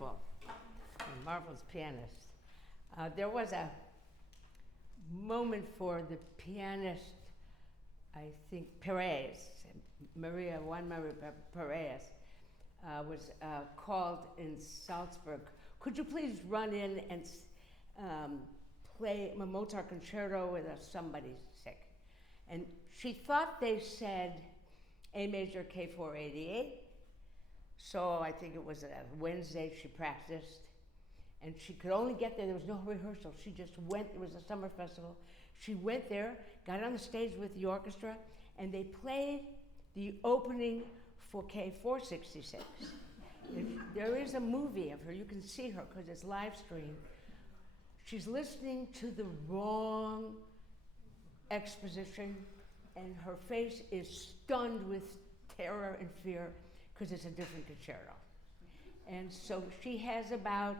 wonderful, a marvelous pianist. There was a moment for the pianist, I think Perez, Juan Maria Perez, was called in Salzburg. Could you please run in and play a Mozart concerto with somebody sick? And she thought they said A major K488. So I think it was a Wednesday she practiced. And she could only get there was no rehearsal. She just went, it was a summer festival. She went there, got on the stage with the orchestra, and they played the opening for K466. There is a movie of her, you can see her because it's live streamed. She's listening to the wrong exposition, and her face is stunned with terror and fear because it's a different concerto. And so she has about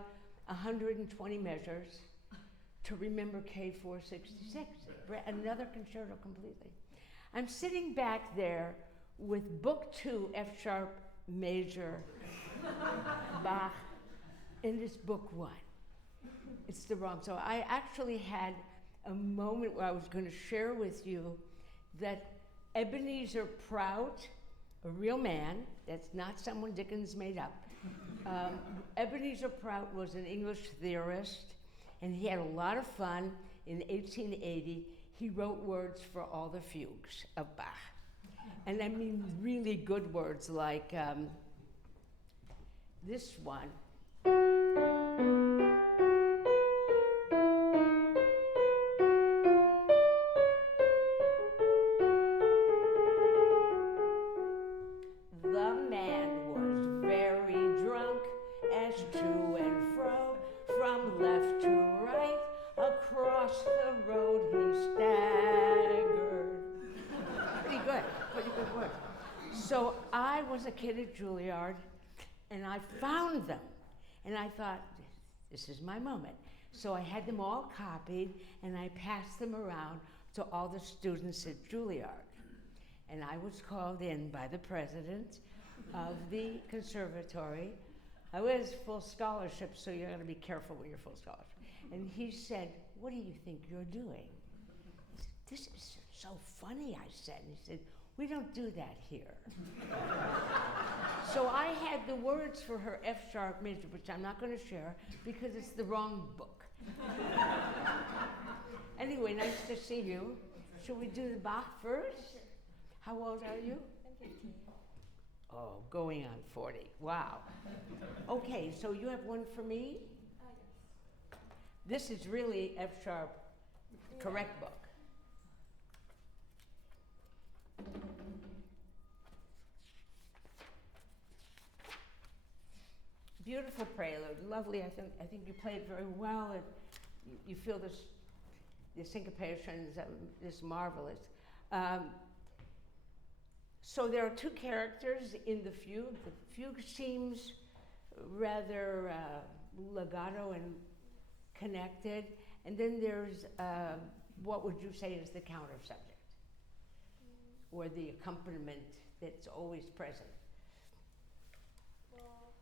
120 measures to remember K466, another concerto completely. I'm sitting back there with Book 2, F sharp major, Bach, and it's Book 1. It's the wrong. So I actually had a moment where I was going to share with you that Ebenezer Prout, a real man, that's not someone Dickens made up. Ebenezer Prout was an English theorist, and he had a lot of fun. In 1880, he wrote words for all the fugues of Bach. And I mean really good words like this one. So I was a kid at Juilliard, and I found them, and I thought, this is my moment. So I had them all copied, and I passed them around to all the students at Juilliard. And I was called in by the president of the conservatory. I was full scholarship, so you gotta be careful with your full scholarship. And he said, what do you think you're doing? I said, this is so funny, I said. And he said, we don't do that here. So I had the words for her F sharp major, which I'm not going to share because it's the wrong book. Anyway, nice to see you. Should we do the Bach first? How old are you? I'm 15. Oh, going on 40. Wow. Okay, so you have one for me? Yes. This is really F sharp, correct book. Beautiful prelude, lovely. I think you played very well. And you feel the syncopations, is marvelous. So there are two characters in the fugue. The fugue seems rather legato and connected, and then there's what would you say is the counter subject, or the accompaniment that's always present? Well,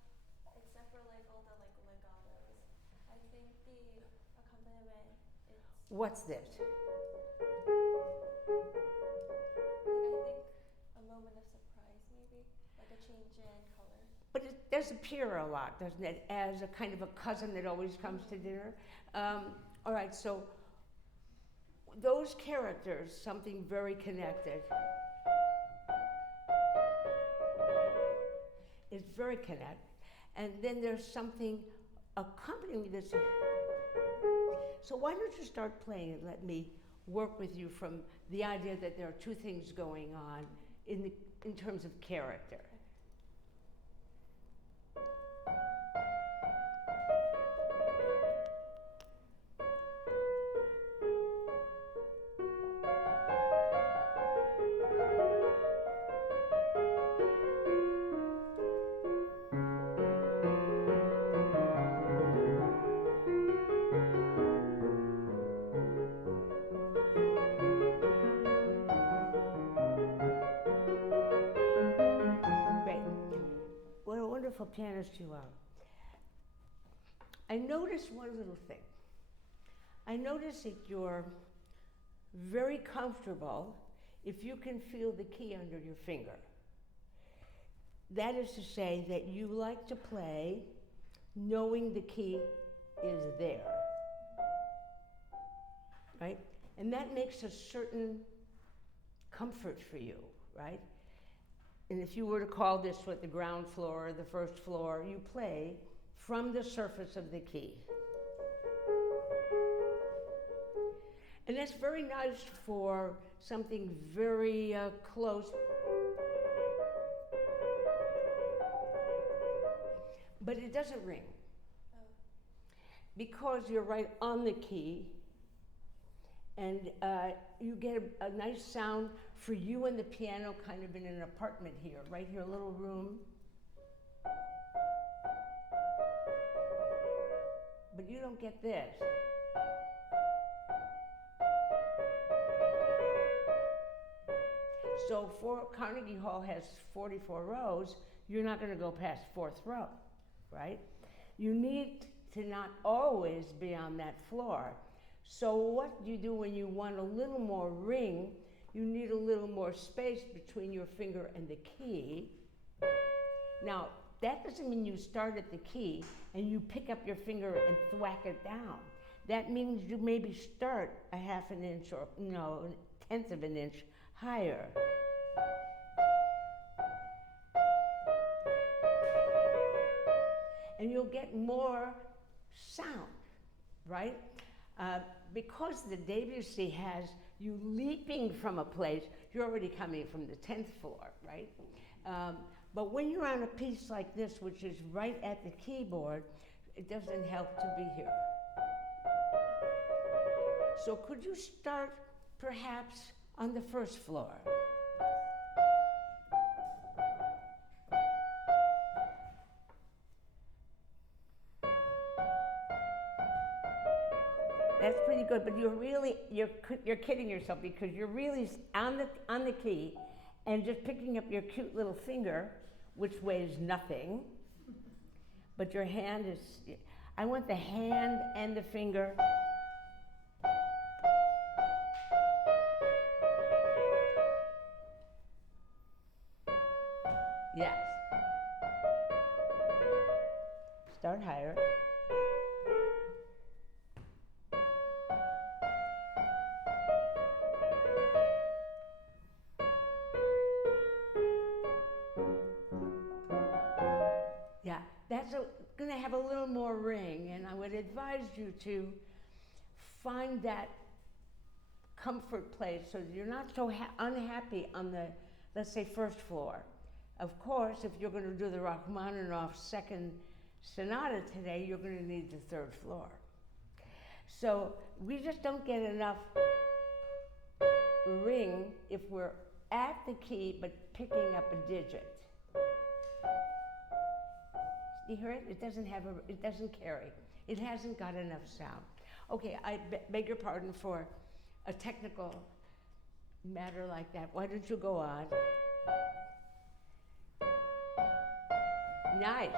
except for like all the like legatos, I think the accompaniment is. What's this? Like I think a moment of surprise, maybe like a change in color. But it does appear a lot, doesn't it, as a kind of a cousin that always comes to dinner? All right, so those characters, something very connected. It's very connected. And then there's something accompanying this. So why don't you start playing and let me work with you from the idea that there are two things going on in terms of character. Pianist you are. I noticed one little thing. I noticed that you're very comfortable if you can feel the key under your finger. That is to say that you like to play knowing the key is there, right? And that makes a certain comfort for you, right? And if you were to call this what the ground floor or the first floor, you play from the surface of the key. And that's very nice for something very close. But it doesn't ring. Because you're right on the key, and you get a nice sound for you and the piano kind of in an apartment here, right here, a little room. But you don't get this. So Carnegie Hall has 44 rows, you're not going to go past fourth row, right? You need to not always be on that floor. So what do you do when you want a little more ring? You need a little more space between your finger and the key. Now, that doesn't mean you start at the key and you pick up your finger and thwack it down. That means you maybe start a half an inch or, no, a tenth of an inch higher. And you'll get more sound, right? Because the Debussy has you leaping from a place, you're already coming from the 10th floor, right? But when you're on a piece like this, which is right at the keyboard, it doesn't help to be here. So could you start perhaps on the first floor? That's pretty good, but you're kidding yourself because you're really on the key and just picking up your cute little finger, which weighs nothing, but your hand is, I want the hand and the finger. Yes. Start higher. Yeah, that's going to have a little more ring, and I would advise you to find that comfort place so that you're not so unhappy on the, let's say, first floor. Of course, if you're going to do the Rachmaninoff second sonata today, you're going to need the third floor. So we just don't get enough ring if we're at the key but picking up a digit. You hear it? It doesn't carry. It hasn't got enough sound. Okay, I beg your pardon for a technical matter like that. Why don't you go on? Nice.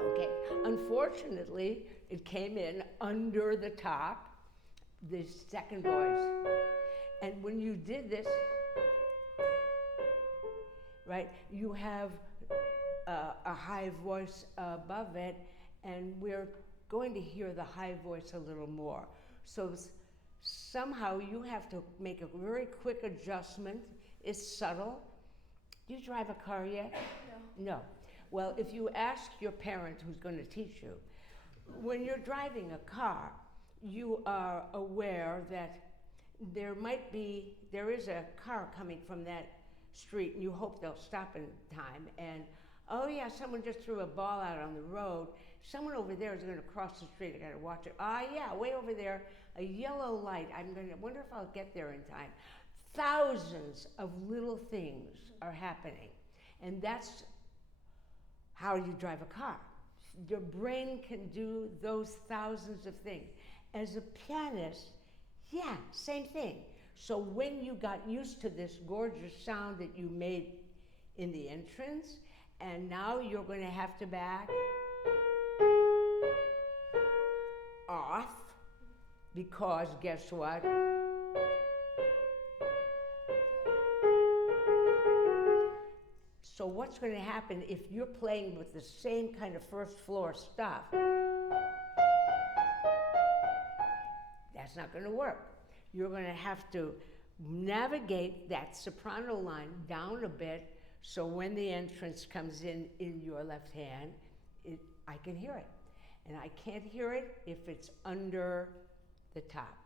Okay, unfortunately, it came in under the top, the second voice. And when you did this, right, you have a high voice above it, and we're going to hear the high voice a little more. So somehow you have to make a very quick adjustment. It's subtle. Do you drive a car yet? No. No. Well, if you ask your parent who's going to teach you, when you're driving a car, you are aware that there is a car coming from that street, and you hope they'll stop in time. And, oh yeah, someone just threw a ball out on the road. Someone over there is going to cross the street. I got to watch it. Ah, yeah, way over there, a yellow light. Wonder if I'll get there in time. Thousands of little things are happening, and that's how you drive a car. Your brain can do those thousands of things. As a pianist, Yeah, same thing. So when you got used to this gorgeous sound that you made in the entrance, and now you're going to have to back off, because guess what? So what's going to happen if you're playing with the same kind of first floor stuff? That's not going to work. You're going to have to navigate that soprano line down a bit, so when the entrance comes in your left hand, I can hear it. And I can't hear it if it's under the top.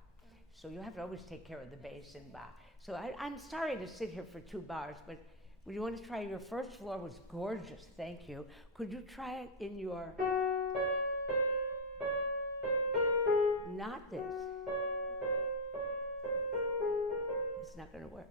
So you have to always take care of the bass in Bach. So I'm sorry to sit here for 2 bars, but would you want to try? Your first floor was gorgeous, thank you. Could you try it in your, not this. It's not going to work.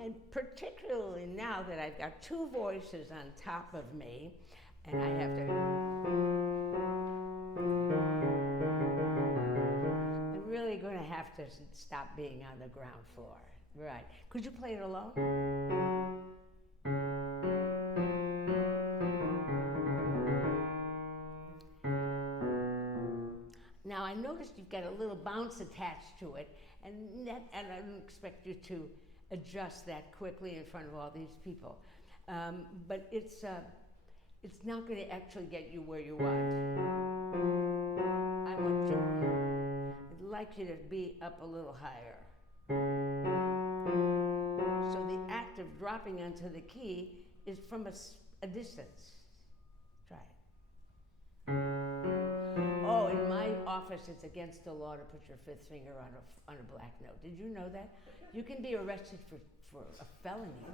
And particularly now that I've got 2 voices on top of me, and I have to, I'm really going to have to stop being on the ground floor. Right. Could you play it alone? Now I noticed you've got a little bounce attached to it, and I don't expect you to adjust that quickly in front of all these people. But it's not going to actually get you where you want. I'd like you to be up a little higher. So the act of dropping onto the key is from a distance. Try it. Oh, in my office, it's against the law to put your 5th finger on a black note. Did you know that? You can be arrested for a felony.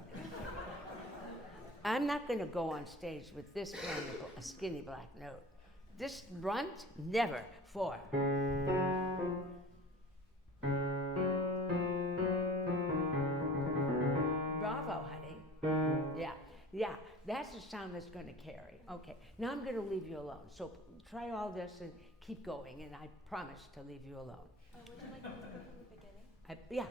I'm not going to go on stage with this playing a skinny black note. This runt, never. 4. Bravo, honey. Yeah, that's the sound that's going to carry. Okay, now I'm going to leave you alone. So try all this and keep going, and I promise to leave you alone. Would you like me to go from the beginning? Yeah.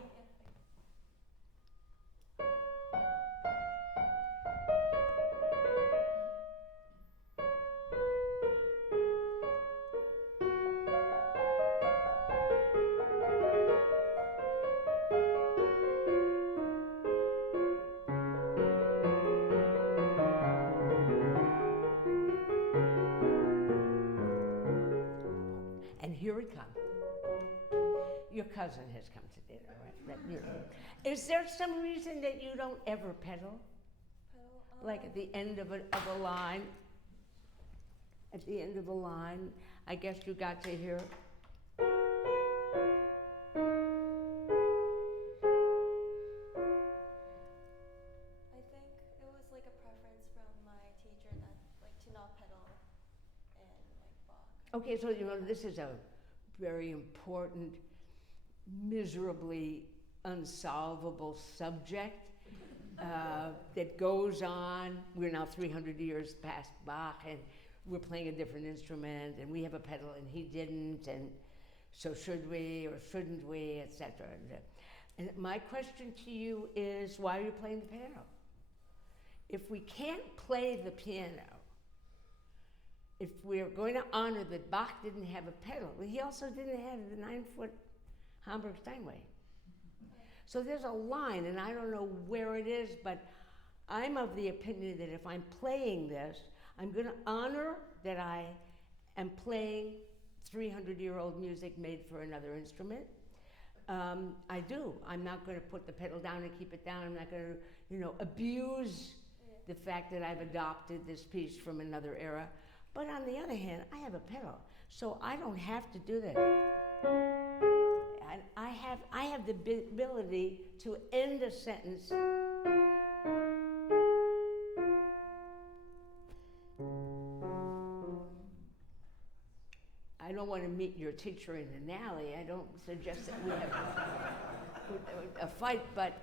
And here we come. Your cousin has come to dinner, right? Is there some reason that you don't ever pedal? Like at the end of a line? At the end of a line, I guess you got to hear. I think it was like a preference from my teacher that to not pedal in Bach. Okay, so this is a very important, miserably unsolvable subject that goes on. We're now 300 years past Bach, and we're playing a different instrument, and we have a pedal and he didn't, and so should we or shouldn't we, etc. And my question to you is, why are you playing the piano? If we can't play the piano, if we're going to honor that Bach didn't have a pedal, well, he also didn't have the 9-foot Hamburg Steinway. So there's a line, and I don't know where it is, but I'm of the opinion that if I'm playing this, I'm going to honor that I am playing 300-year-old music made for another instrument. I do. I'm not going to put the pedal down and keep it down. I'm not going to, abuse the fact that I've adopted this piece from another era. But on the other hand, I have a pedal, so I don't have to do that. And I have the ability to end a sentence. I don't want to meet your teacher in an alley. I don't suggest that we have a fight, but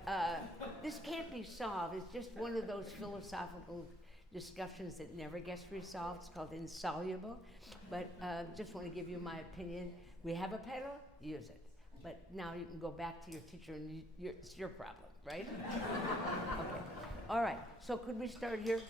this can't be solved. It's just one of those philosophical discussions that never gets resolved. It's called insoluble. But just want to give you my opinion. We have a pedal, use it. But now you can go back to your teacher and it's your problem, right? Okay. All right. So could we start here?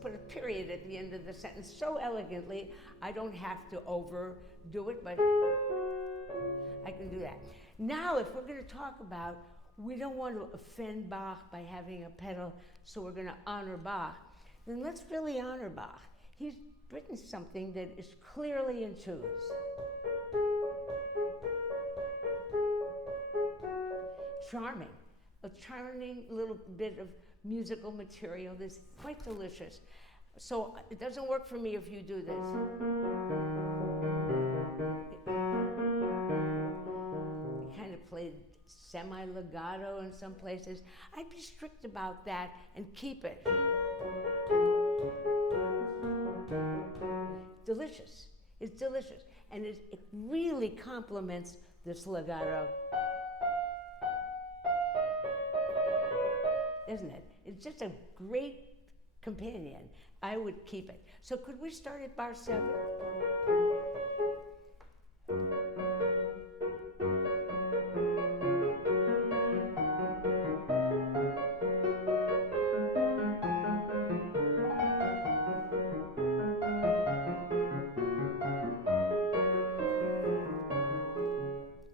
Put a period at the end of the sentence so elegantly, I don't have to overdo it, but I can do that. Now, if we're going to talk about, we don't want to offend Bach by having a pedal, so we're going to honor Bach, then let's really honor Bach. He's written something that is clearly in twos. Charming, a charming little bit of musical material that's quite delicious. So it doesn't work for me if you do this. You kind of played semi-legato in some places. I'd be strict about that and keep it. Delicious. It's delicious. And it really complements this legato. Isn't it? It's just a great companion. I would keep it. So could we start at bar 7?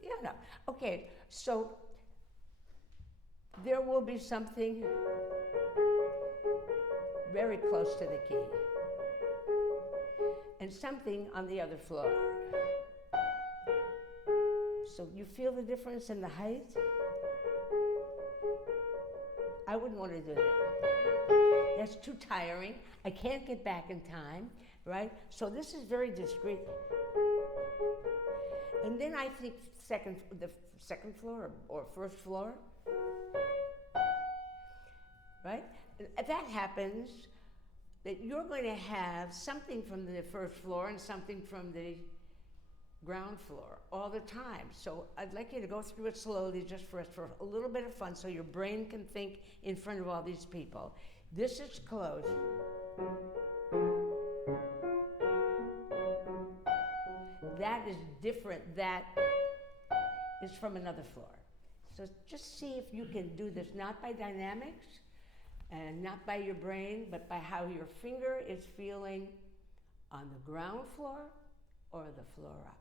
Yeah, no. Okay, so there will be something very close to the key and something on the other floor. So you feel the difference in the height? I wouldn't want to do that. That's too tiring. I can't get back in time, right? So this is very discreet. And then I think the second floor or first floor, right? If that happens, that you're going to have something from the first floor and something from the ground floor all the time. So I'd like you to go through it slowly just for a little bit of fun so your brain can think in front of all these people. This is closed. That is different. That is from another floor. So just see if you can do this, not by dynamics, and not by your brain, but by how your finger is feeling on the ground floor or the floor up.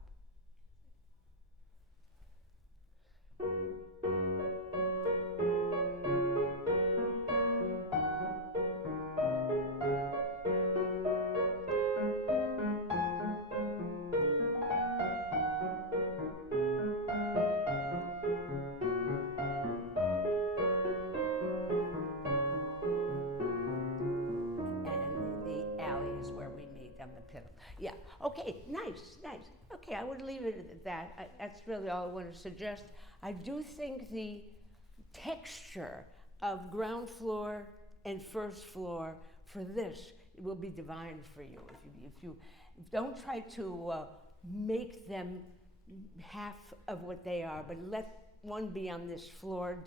Yeah, okay, nice. Okay, I would leave it at that. That's really all I want to suggest. I do think the texture of ground floor and first floor for this will be divine for you. If you don't try to make them half of what they are, but let one be on this floor.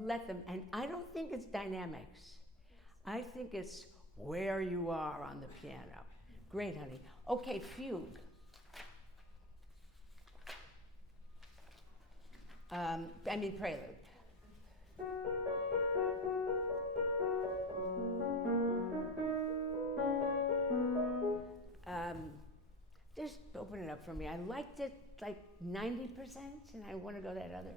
Let them, and I don't think it's dynamics. I think it's where you are on the piano. Great, honey. Okay, fugue. Prelude. Just open it up for me. I liked it like 90%, and I want to go that other.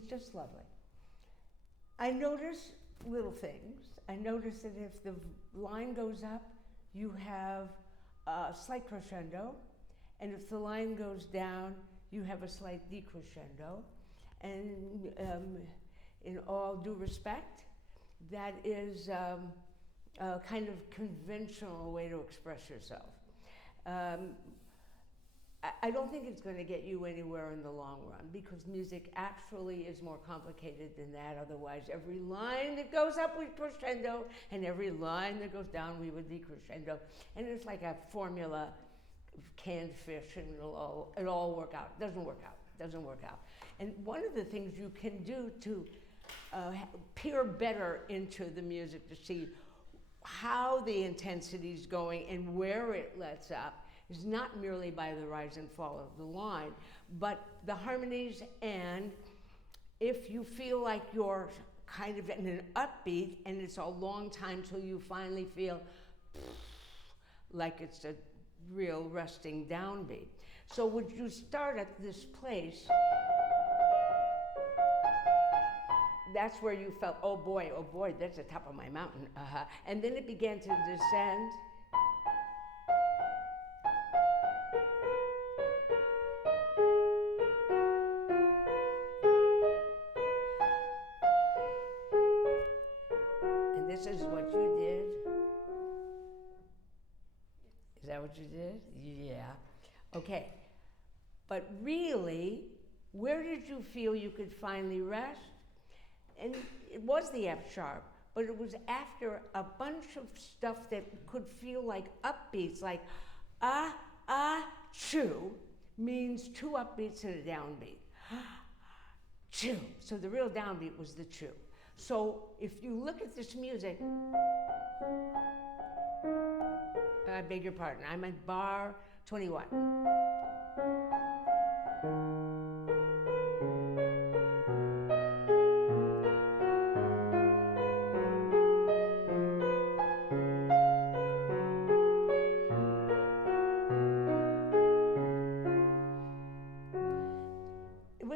It's just lovely. I notice little things. I notice that if the line goes up, you have a slight crescendo, and if the line goes down, you have a slight decrescendo. And in all due respect, that is a kind of conventional way to express yourself. I don't think it's going to get you anywhere in the long run, because music actually is more complicated than that. Otherwise, every line that goes up with crescendo, and every line that goes down we would decrescendo. And it's like a formula of canned fish, and it'll all work out. It doesn't work out. It doesn't work out. And one of the things you can do to peer better into the music to see how the intensity is going and where it lets up is not merely by the rise and fall of the line, but the harmonies. And if you feel like you're kind of in an upbeat and it's a long time till you finally feel like it's a real resting downbeat. So would you start at this place? That's where you felt, oh boy, that's the top of my mountain. And then it began to descend. And this is what you did. Is that what you did? Yeah. Okay. But really, where did you feel you could finally rest? And it was the F sharp, but it was after a bunch of stuff that could feel like upbeats, like chew means two upbeats and a downbeat. Chew. So the real downbeat was the chew. So if you look at this music, I beg your pardon, I'm at bar 21.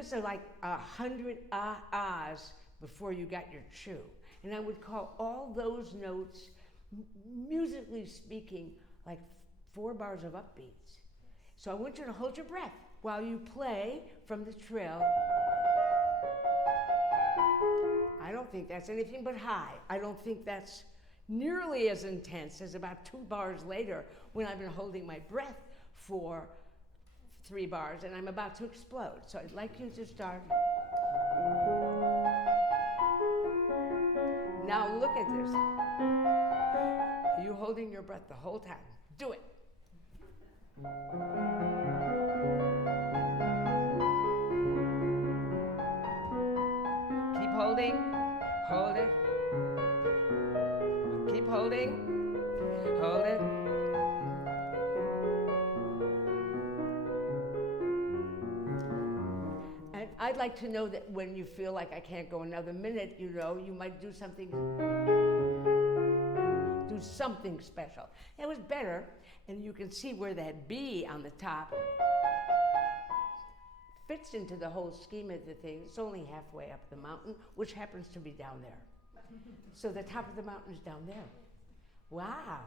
So like 100 ahs before you got your chew. And I would call all those notes, musically speaking, like 4 bars of upbeats. So I want you to hold your breath while you play from the trill. I don't think that's anything but high. I don't think that's nearly as intense as about 2 bars later when I've been holding my breath for 3 bars and I'm about to explode. So I'd like you to start. Now look at this. Are you holding your breath the whole time? Do it. Keep holding. Hold it. Keep holding. Hold it. I'd like to know that when you feel like I can't go another minute, you know, you might do something special. It was better, and you can see where that B on the top fits into the whole scheme of the thing. It's only halfway up the mountain, which happens to be down there. So the top of the mountain is down there. Wow.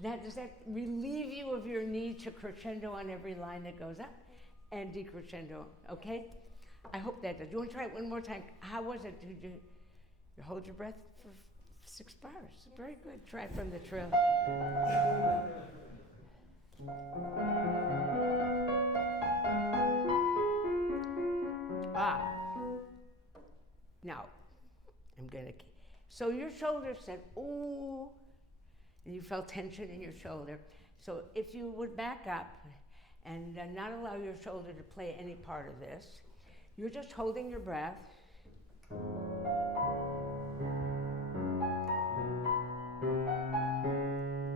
Does that relieve you of your need to crescendo on every line that goes up and decrescendo, okay? I hope that does. You want to try it one more time? How was it? Did you hold your breath for 6 bars? Very good. Try from the trill. Now, I'm going to... So your shoulder said, ooh, and you felt tension in your shoulder. So if you would back up and not allow your shoulder to play any part of this, you're just holding your breath.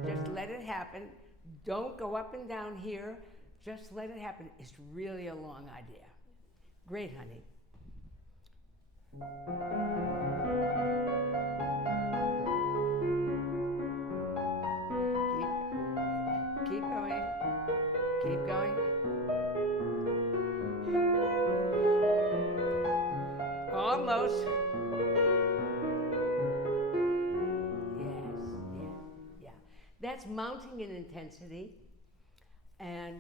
Just let it happen. Don't go up and down here. Just let it happen. It's really a long idea. Great, honey. Keep going. Keep going. Almost. Yes, yeah. That's mounting in intensity and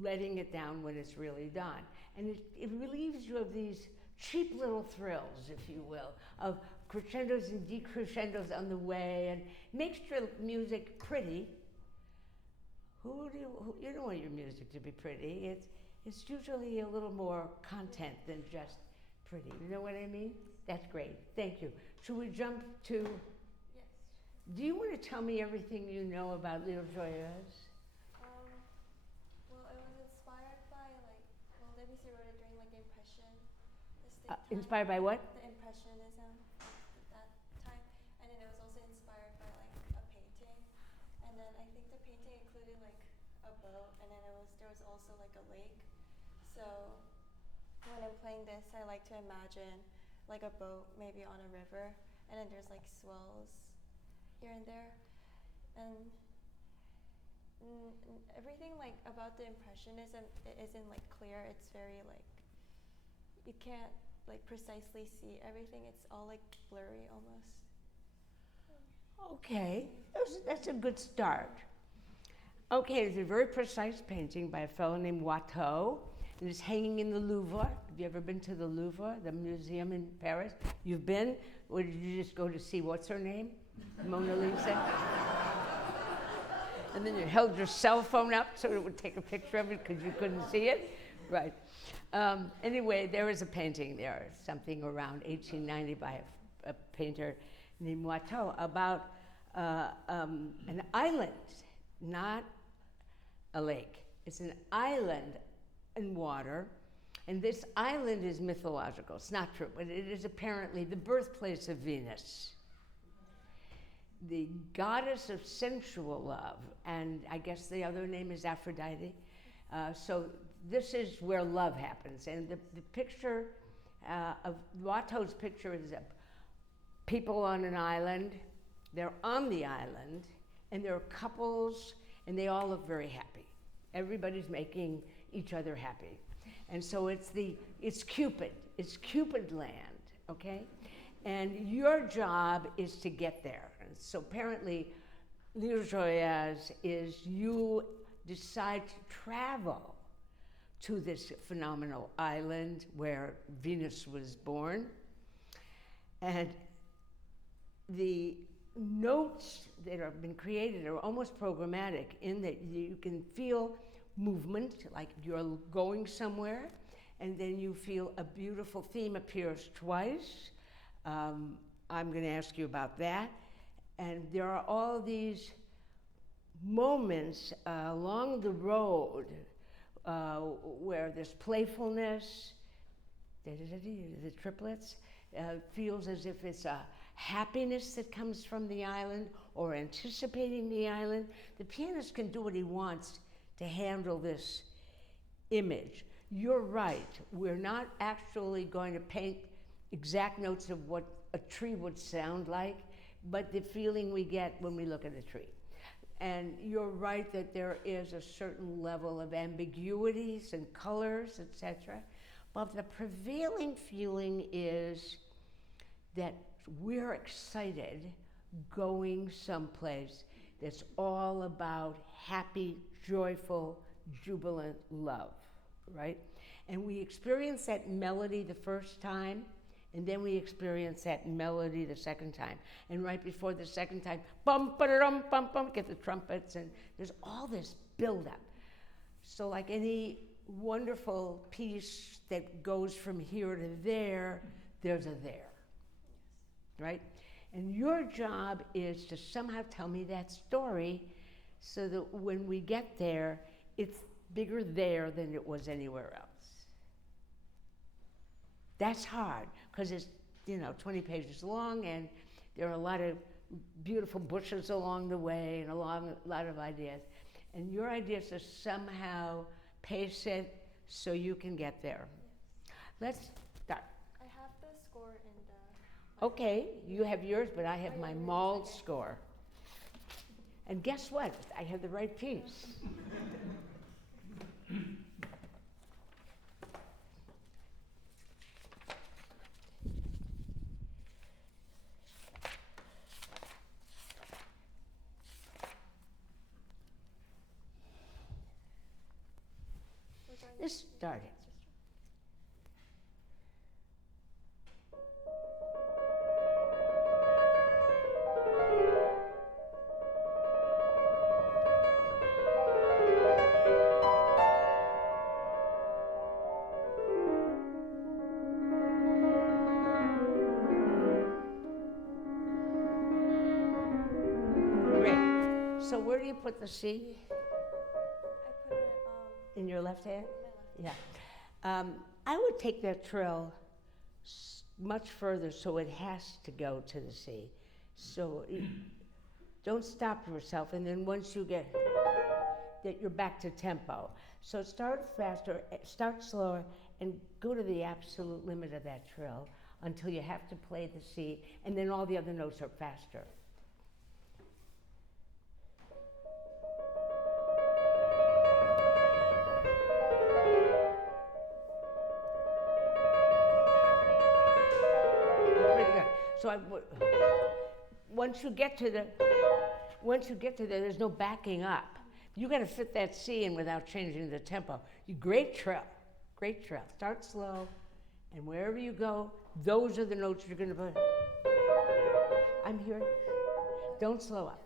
letting it down when it's really done. And it relieves you of these cheap little thrills, if you will, of crescendos and decrescendos on the way, and makes your music pretty. You don't want your music to be pretty. It's usually a little more content than just pretty. You know what I mean? That's great. Thank you. Should we jump to? Yes. Do you want to tell me everything you know about Little Joyeuse? Well, it was inspired by Debussy wrote it during the Impressionistic time. Inspired by what? The Impressionism at that time, and then it was also inspired by a painting, and then I think the painting included a boat, and then there was also a lake. So when I'm playing this, I like to imagine a boat maybe on a river, and then there's swells here and there, and everything about the Impressionism isn't clear. It's very you can't precisely see everything. It's all blurry almost. Okay, that's a good start. Okay, it's a very precise painting by a fellow named Watteau. It is hanging in the Louvre. Have you ever been to the Louvre, the museum in Paris? You've been? Or did you just go to see, what's her name? Mona Lisa? And then you held your cell phone up so it would take a picture of it because you couldn't see it? Right. Anyway, there is a painting there, something around 1890 by a painter named Watteau about an island, not a lake. It's an island in water, and this island is mythological. It's not true, but it is apparently the birthplace of Venus, the goddess of sensual love, and I guess the other name is Aphrodite. So this is where love happens, and the picture of Watteau's picture is of people on an island. They're on the island, and there are couples, and they all look very happy. Everybody's making each other happy. And so it's Cupid. It's Cupid land, okay? And your job is to get there. And so apparently, Little Joyeuse is you decide to travel to this phenomenal island where Venus was born. And the notes that have been created are almost programmatic in that you can feel movement, like you're going somewhere, and then you feel a beautiful theme appears twice. I'm going to ask you about that. And there are all these moments along the road where there's playfulness, the triplets, feels as if it's a happiness that comes from the island or anticipating the island. The pianist can do what he wants to handle this image. You're right, we're not actually going to paint exact notes of what a tree would sound like, but the feeling we get when we look at a tree. And you're right that there is a certain level of ambiguities and colors, etc. But the prevailing feeling is that we're excited going someplace that's all about happy, joyful, jubilant love, right? And we experience that melody the first time, and then we experience that melody the second time. And right before the second time, bum, ba-da-dum, bum, bum, get the trumpets, and there's all this buildup. So like any wonderful piece that goes from here to there, there's a there, right? And your job is to somehow tell me that story so that when we get there, it's bigger there than it was anywhere else. That's hard, because it's 20 pages long, and there are a lot of beautiful bushes along the way and a lot of ideas. And your idea is to somehow pace it so you can get there. Yes. Let's start. I have the score in the... Okay, you have yours, but I have my mauled score. And guess what? I have the right piece. Just start it. So where do you put the C? I put it In your left hand? in my left. Yeah. I would take that trill much further so it has to go to the C. So don't stop yourself, and then once you get that, you're back to tempo. So start faster, start slower, and go to the absolute limit of that trill until you have to play the C, and then all the other notes are faster. So once you get to there, there's no backing up. You got to fit that C in without changing the tempo. Great trill, great trill. Start slow, and wherever you go, those are the notes you're going to play. I'm here. Don't slow up.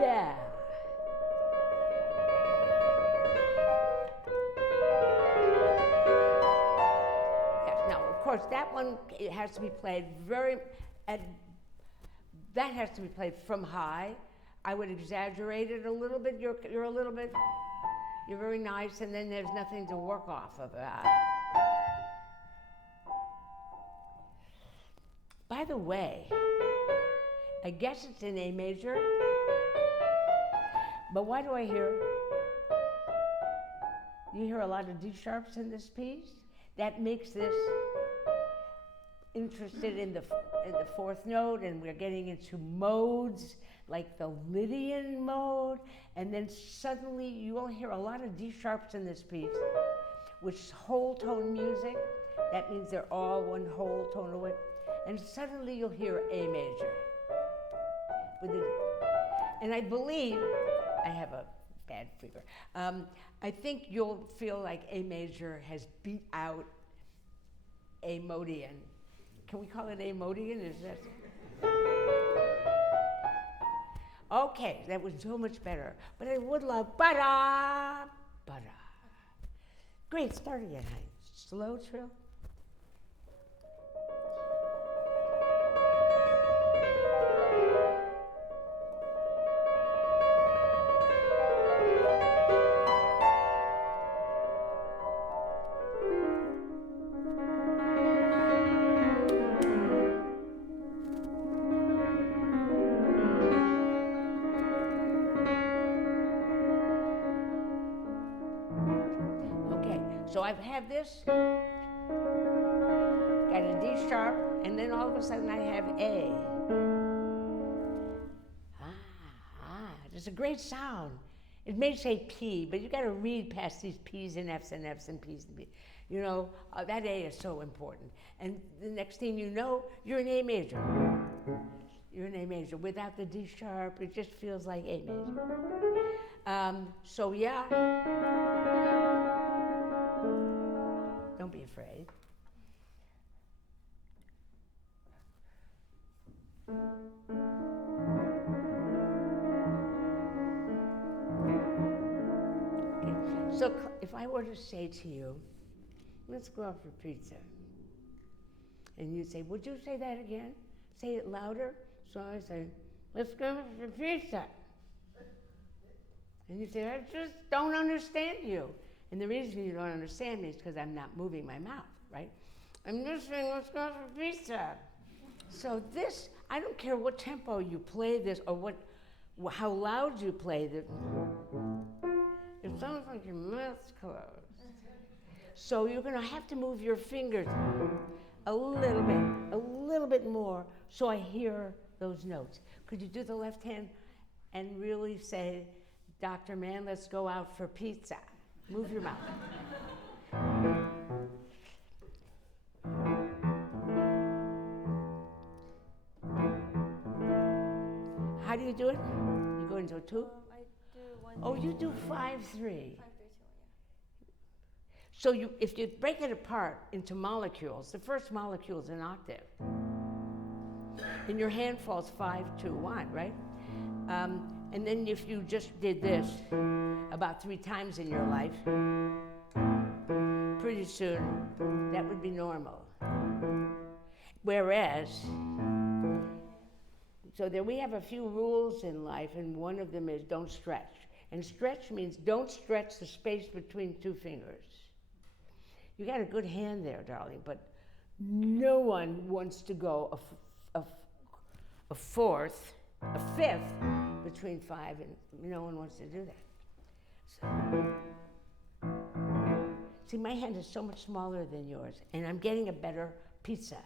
Yeah. Of course, that one, it has to be played that has to be played from high. I would exaggerate it a little bit. You're very nice, and then there's nothing to work off of that. By the way, I guess it's in A major, but why do I hear? You hear a lot of D sharps in this piece? That makes this interested in the fourth note, and we're getting into modes like the Lydian mode, and then suddenly you will hear a lot of D sharps in this piece, which is whole tone music. That means they're all one whole tone away, and suddenly you'll hear A major. And I believe, I have a bad finger, I think you'll feel like A major has beat out A modian. Can we call it A modian? Is that? Okay, that was so much better. But I would love ba-da, ba-da. Great, start again, honey. Slow trill. So I have this, got a D sharp, and then all of a sudden I have A. It's a great sound. It may say P, but you got to read past these P's and F's and F's and P's and B's. You know, that A is so important. And the next thing you know, you're in A major. You're in A major. Without the D sharp, it just feels like A major. So yeah. Don't be afraid. Okay. So if I were to say to you, let's go out for pizza, and you say, would you say that again? Say it louder. So I say, let's go out for pizza. And you say, I just don't understand you. And the reason you don't understand me is because I'm not moving my mouth, right? I'm just saying, let's go for pizza. So this, I don't care what tempo you play this or how loud you play this. It sounds like your mouth's closed. So you're gonna have to move your fingers a little bit more so I hear those notes. Could you do the left hand and really say, Dr. Mann, let's go out for pizza? Move your mouth. How do you do it? You go into 2? I do 1. Oh, 3, you 2, do 5-3. 5, 3, 2, 1, yeah. So if you break it apart into molecules, the first molecule is an octave. And your hand falls 5, 2, 1, right? And then if you just did this about 3 times in your life, pretty soon that would be normal. Whereas, so there we have a few rules in life, and one of them is don't stretch. And stretch means don't stretch the space between 2 fingers. You got a good hand there, darling, but no one wants to go a fourth, a fifth between 5, and no one wants to do that. So, see, my hand is so much smaller than yours, and I'm getting a better pizza.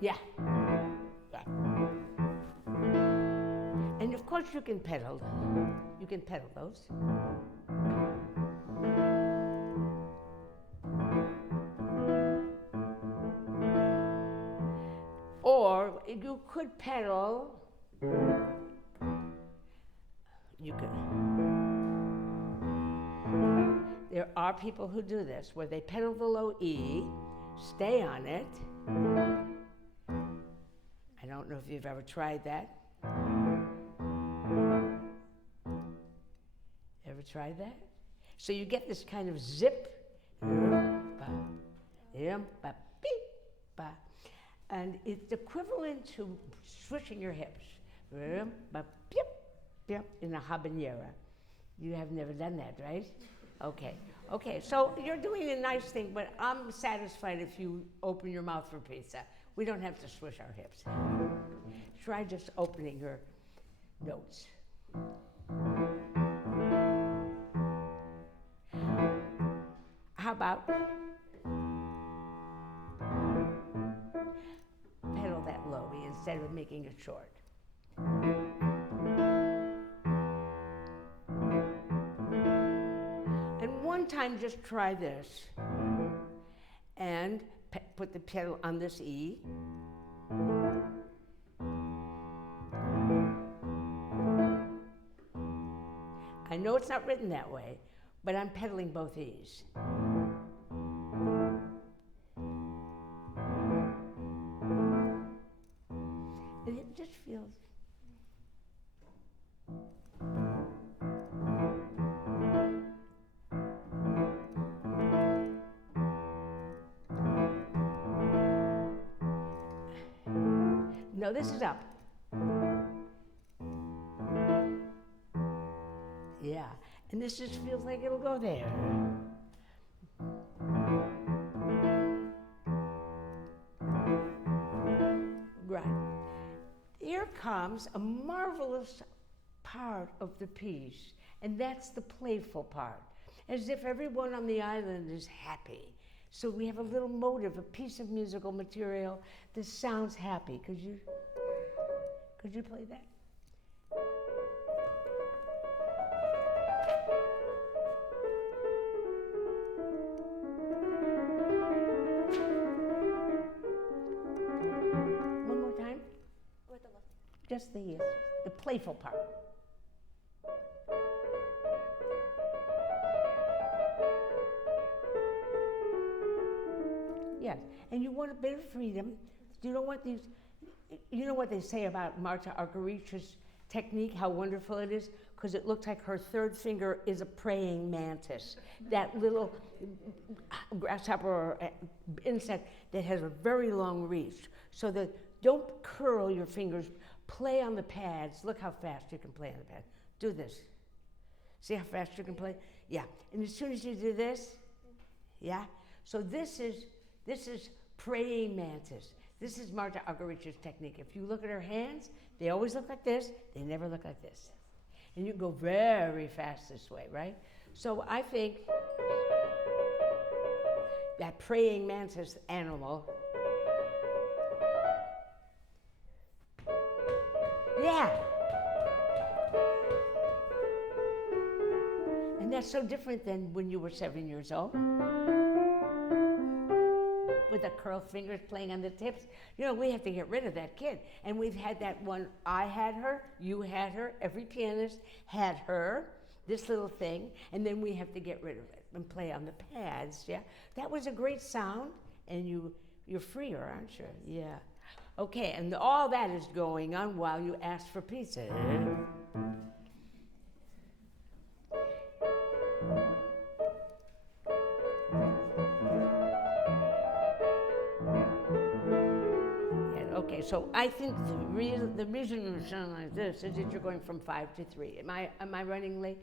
Yeah. And of course you can pedal. You can pedal those. Or you could pedal. You could. There are people who do this, where they pedal the low E, stay on it. I don't know if you've ever tried that. Ever tried that? So you get this kind of zip. And it's equivalent to swishing your hips. In a habanera. You have never done that, right? Okay, so you're doing a nice thing, but I'm satisfied if you open your mouth for pizza. We don't have to swish our hips. Try just opening your notes. How about pedal that low instead of making it short? And one time just try this and put the pedal on this E. I know it's not written that way, but I'm pedaling both E's. And it just feels. No, this is up. Yeah, and this just feels like it'll go there. Right. Here comes a marvelous part of the piece, and that's the playful part, as if everyone on the island is happy. So we have a little motive, a piece of musical material that sounds happy. Could you play that? One more time? With the left. Just the playful part. Yes, and you want a bit of freedom. You don't want these, you know what they say about Marta Argeric's technique, how wonderful it is? Because it looks like her third finger is a praying mantis. That little grasshopper or insect that has a very long reach. So that don't curl your fingers, play on the pads. Look how fast you can play on the pad. Do this. See how fast you can play? Yeah, and as soon as you do this, yeah? So this is praying mantis. This is Marta Argeric's technique. If you look at her hands, they always look like this. They never look like this. And you go very fast this way, right? So I think that praying mantis animal, yeah. And that's so different than when you were 7 years old. with the curled fingers playing on the tips. You know, we have to get rid of that kid. And we've had that one, I had her, you had her, every pianist had her, this little thing, and then we have to get rid of it and play on the pads, yeah? That was a great sound, and you're freer, aren't you? Yeah. Okay, and all that is going on while you ask for pizza. Okay, so I think the reason you sound like this is that you're going from 5 to 3. Am I running late?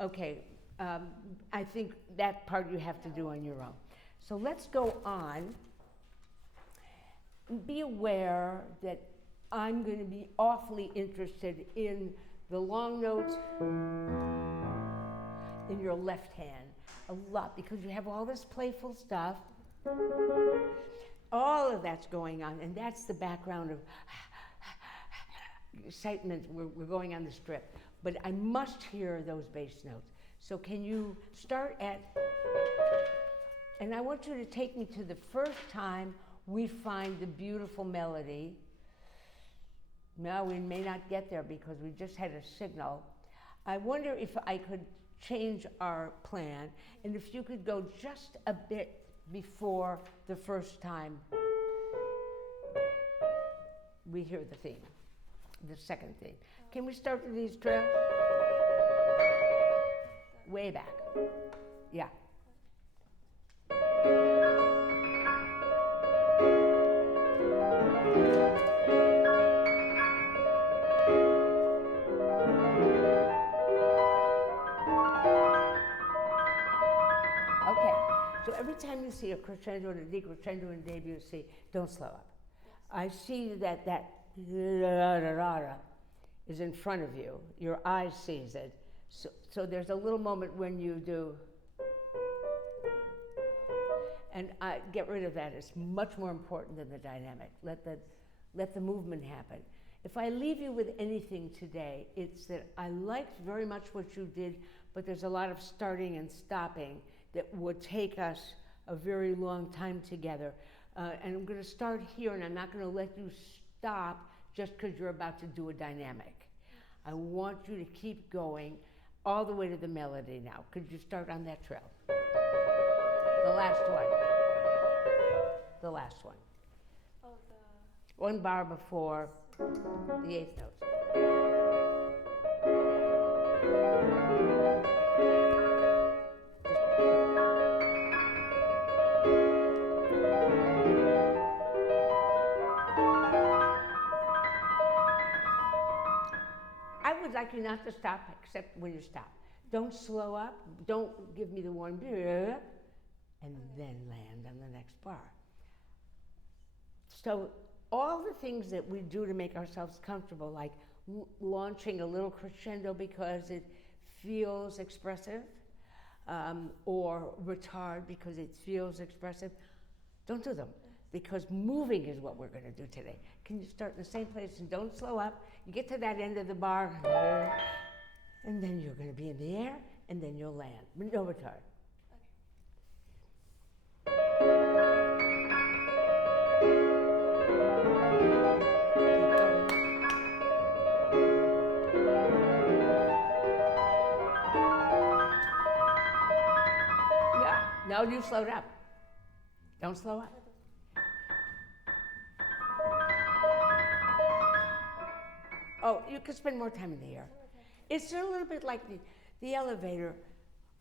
Okay, I think that part you have to do on your own. So let's go on. Be aware that I'm going to be awfully interested in the long notes in your left hand a lot, because you have all this playful stuff. All of that's going on, and that's the background of excitement. We're going on the strip, but I must hear those bass notes. So can you start at, and I want you to take me to the first time we find the beautiful melody. Now we may not get there because we just had a signal. I wonder if I could change our plan, and if you could go just a bit before the first time we hear the theme, the second theme. Can we start with these trails? Way back. Yeah. So every time you see a crescendo and a decrescendo and Debussy, don't slow up. I see that is in front of you. Your eye sees it. So there's a little moment when you do, and get rid of that. It's much more important than the dynamic. Let the movement happen. If I leave you with anything today, it's that I liked very much what you did, but there's a lot of starting and stopping that would take us a very long time together. And I'm going to start here, and I'm not going to let you stop just because you're about to do a dynamic. I want you to keep going all the way to the melody now. Could you start on that trail? The last one. The last one. Oh, one bar before the eighth notes. I would like you not to stop except when you stop. Don't slow up. Don't give me the one, and then land on the next bar. So all the things that we do to make ourselves comfortable, like launching a little crescendo because it feels expressive, or retard because it feels expressive, don't do them, because moving is what we're going to do today. Can you start in the same place and don't slow up? You get to that end of the bar, and then you're going to be in the air, and then you'll land. No retard. No, you slowed up. Don't slow up. Oh, you could spend more time in the air. It's a little bit like the elevator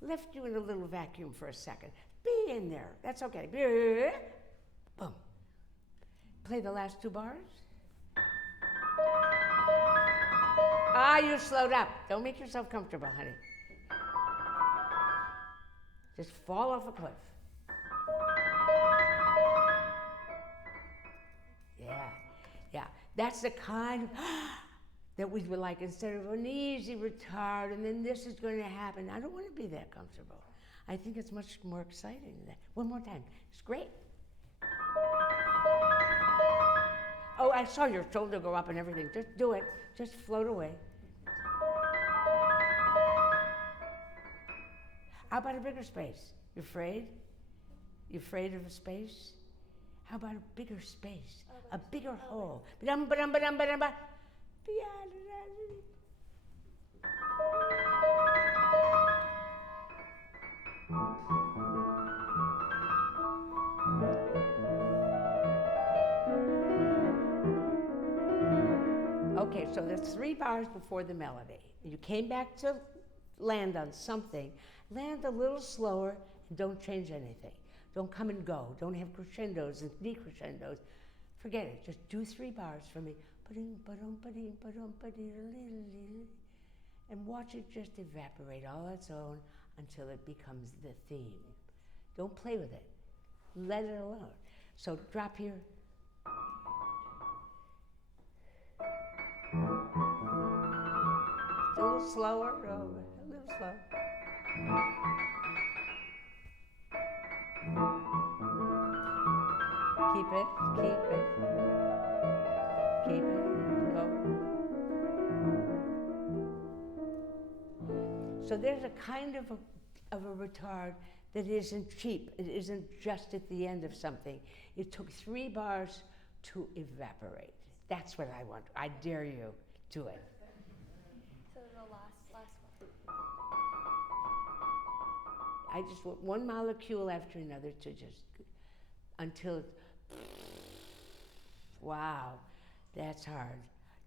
left you in a little vacuum for a second. Be in there. That's okay. Boom. Play the last two bars. You slowed up. Don't make yourself comfortable, honey. Just fall off a cliff. Yeah. That's the kind of that we would like, instead of an easy retard and then this is going to happen. I don't want to be that comfortable. I think it's much more exciting than that. One more time. It's great. Oh, I saw your shoulder go up and everything. Just do it. Just float away. How about a bigger space? You afraid? You afraid of a space? How about a bigger space, Oh, a but- bigger oh, hole? Ba-dum, ba-dum, ba-dum, ba-dum, ba. Okay, so there's 3 bars before the melody. You came back to land on something. Land a little slower and don't change anything. Don't come and go. Don't have crescendos and decrescendos. Forget it. Just do 3 bars for me. And watch it just evaporate all on its own until it becomes the theme. Don't play with it. Let it alone. So drop here. A little slower, a little slower. Keep it, keep it. Keep it, go. So there's a kind of a retard that isn't cheap. It isn't just at the end of something. It took 3 bars to evaporate. That's what I want. I dare you. Do it. So the last one. I just want one molecule after another to just, until it's, wow, that's hard.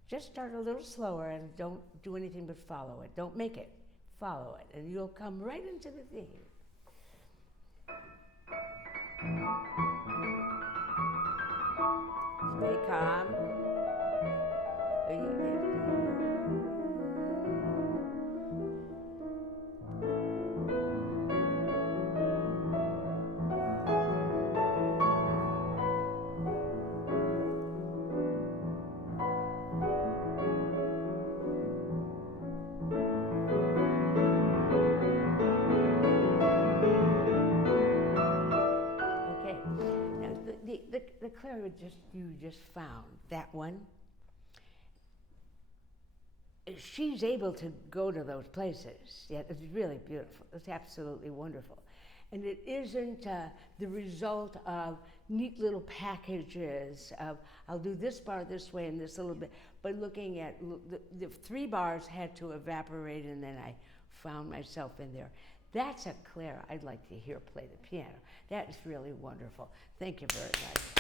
Just start a little slower and don't do anything but follow it. Don't make it, follow it, and you'll come right into the theme. Stay calm. The clarinet you just found, that one, she's able to go to those places. Yeah, it's really beautiful. It's absolutely wonderful. And it isn't the result of neat little packages of, I'll do this bar this way and this little bit, but looking at, the 3 bars had to evaporate and then I found myself in there. That's a Clara I'd like to hear play the piano. That is really wonderful. Thank you very much.